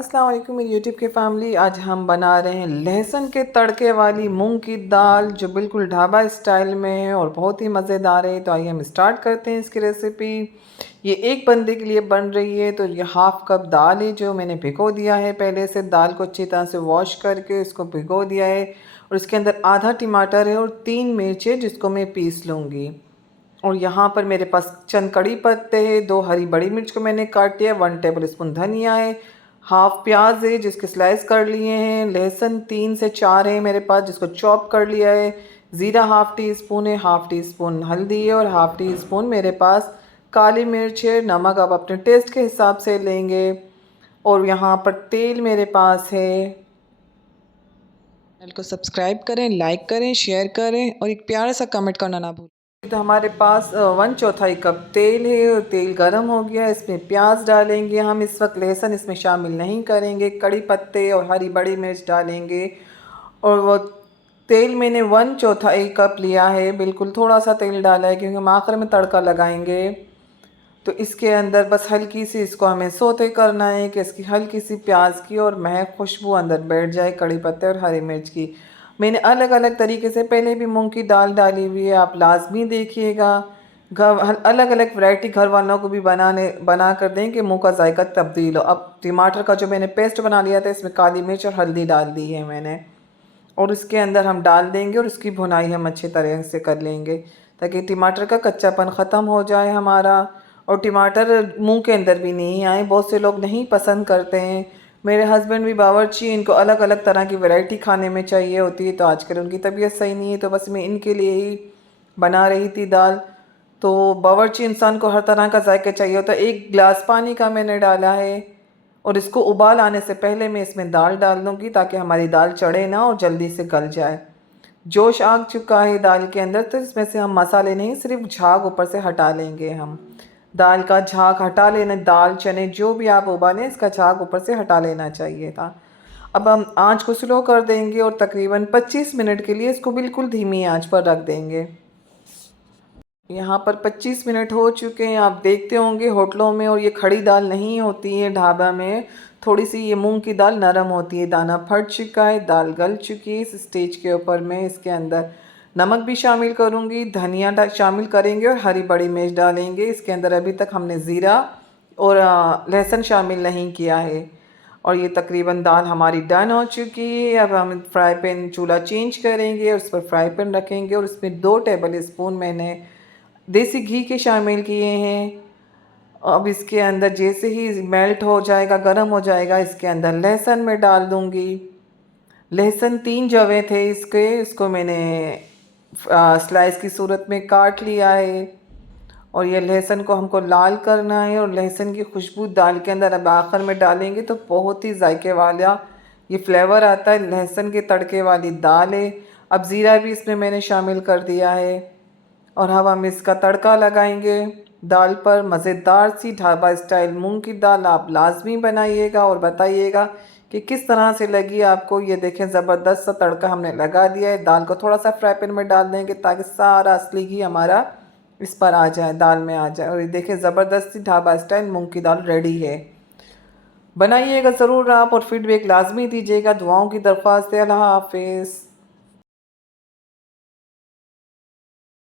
अस्सलाम वालेकुम मेरी यूट्यूब की फैमिली। आज हम बना रहे हैं लहसुन के तड़के वाली मूंग की दाल जो बिल्कुल ढाबा स्टाइल में है और बहुत ही मज़ेदार है। तो आइए हम स्टार्ट करते हैं इसकी रेसिपी। ये एक बंदे के लिए बन रही है। तो ये हाफ़ कप दाल है जो मैंने भिगो दिया है। पहले से दाल को अच्छी तरह से वॉश करके इसको भिगो दिया है। और इसके अंदर आधा टमाटर है और 3 मिर्चें जिसको मैं पीस लूँगी। और यहाँ पर मेरे पास चंद कड़ी पत्ते हैं, 2 हरी बड़ी मिर्च को मैंने काट लिया, 1 टेबल स्पून धनिया है, हाफ प्याज है जिसके स्लाइस कर लिए हैं, लहसुन 3 से 4 है मेरे पास जिसको चॉप कर लिया है, ज़ीरा हाफ टी स्पून है, हाफ टी स्पून हल्दी है और हाफ टी स्पून मेरे पास काली मिर्च है। नमक आप अपने टेस्ट के हिसाब से लेंगे। और यहाँ पर तेल मेरे पास है। चैनल को सब्सक्राइब करें, लाइक करें, शेयर करें और एक प्यारा सा कमेंट करना ना भूलें। तो हमारे पास 1/4 कप तेल है और तेल गरम हो गया। इसमें प्याज डालेंगे हम। इस वक्त लहसुन इसमें शामिल नहीं करेंगे। कड़ी पत्ते और हरी बड़ी मिर्च डालेंगे। और वो तेल मैंने 1/4 कप लिया है। बिल्कुल थोड़ा सा तेल डाला है क्योंकि हम आखिर में तड़का लगाएंगे। तो इसके अंदर बस हल्की सी इसको हमें सोते करना है कि इसकी हल्की सी प्याज की और महक खुशबू अंदर बैठ जाए कड़ी पत्ते और हरी मिर्च की। मैंने अलग अलग तरीके से पहले भी मूंग की दाल डाली हुई है, आप लाजमी देखिएगा। घर अलग अलग वैरायटी घर वालों को भी बना कर दें कि मुंह का जायका तब्दील हो। अब टमाटर का जो मैंने पेस्ट बना लिया था इसमें काली मिर्च और हल्दी डाल दी है मैंने। और उसके अंदर हम डाल देंगे और उसकी भुनाई हम अच्छे तरह से कर लेंगे ताकि टमाटर का कच्चापन ख़त्म हो जाए हमारा। और टमाटर मुंह के अंदर भी नहीं आए। बहुत से लोग नहीं पसंद करते हैं। मेरे हस्बैंड भी बावर्ची, इनको अलग अलग तरह की वैरायटी खाने में चाहिए होती है। तो आजकल उनकी तबीयत सही नहीं है तो बस मैं इनके लिए ही बना रही थी दाल। तो बावर्ची इंसान को हर तरह का जायका चाहिए होता है। 1 गिलास पानी का मैंने डाला है। और इसको उबाल आने से पहले मैं इसमें दाल डाल दूँगी ताकि हमारी दाल चढ़े ना और जल्दी से गल जाए। जोश आ चुका है दाल के अंदर तो इसमें से हम मसाले नहीं, सिर्फ झाग ऊपर से हटा लेंगे हम। दाल का झाग हटा लेना। दाल चने जो भी आप उबालें इसका झाग ऊपर से हटा लेना चाहिए था। अब हम आंच को स्लो कर देंगे और तकरीबन 25 मिनट के लिए इसको बिल्कुल धीमी आंच पर रख देंगे। यहाँ पर 25 मिनट हो चुके हैं। आप देखते होंगे होटलों में और ये खड़ी दाल नहीं होती है ढाबा में, थोड़ी सी ये मूंग की दाल नरम होती है। दाना फट चुका है, दाल गल चुकी है। इस स्टेज के ऊपर मैं इसके अंदर नमक भी शामिल करूँगी, धनिया शामिल करेंगे और हरी बड़ी मिर्च डालेंगे। इसके अंदर अभी तक हमने ज़ीरा और लहसुन शामिल नहीं किया है। और ये तकरीबन दाल हमारी डन हो चुकी है। अब हम फ्राई पैन चूल्हा चेंज करेंगे और उस पर फ्राई पैन रखेंगे और उसमें 2 टेबल स्पून मैंने देसी घी के शामिल किए हैं। अब इसके अंदर जैसे ही मेल्ट हो जाएगा, गर्म हो जाएगा, इसके अंदर लहसुन मैं डाल दूँगी। लहसुन 3 जवे थे इसको मैंने स्लाइस की सूरत में काट लिया है। और ये लहसुन को हमको लाल करना है और लहसुन की खुशबू दाल के अंदर अब आखिर में डालेंगे तो बहुत ही जायके वाला ये फ्लेवर आता है। लहसुन के तड़के वाली दाल है। अब ज़ीरा भी इसमें मैंने शामिल कर दिया है। और अब हम इसका तड़का लगाएंगे दाल पर। मज़ेदार सी ढाबा स्टाइल मूंग की दाल आप लाजमी बनाइएगा और बताइएगा कि किस तरह से लगी आपको। ये देखें ज़बरदस्त सा तड़का हमने लगा दिया है। दाल को थोड़ा सा फ्राई पैन में डाल देंगे ताकि सारा असली घी हमारा इस पर आ जाए, दाल में आ जाए। और ये देखें ज़बरदस्त सी ढाबा स्टाइल मूंग की दाल रेडी है। बनाइएगा ज़रूर आप और फीडबैक लाजमी दीजिएगा। दुआओं की दरख्वास्त है। अल्लाह हाफिज़।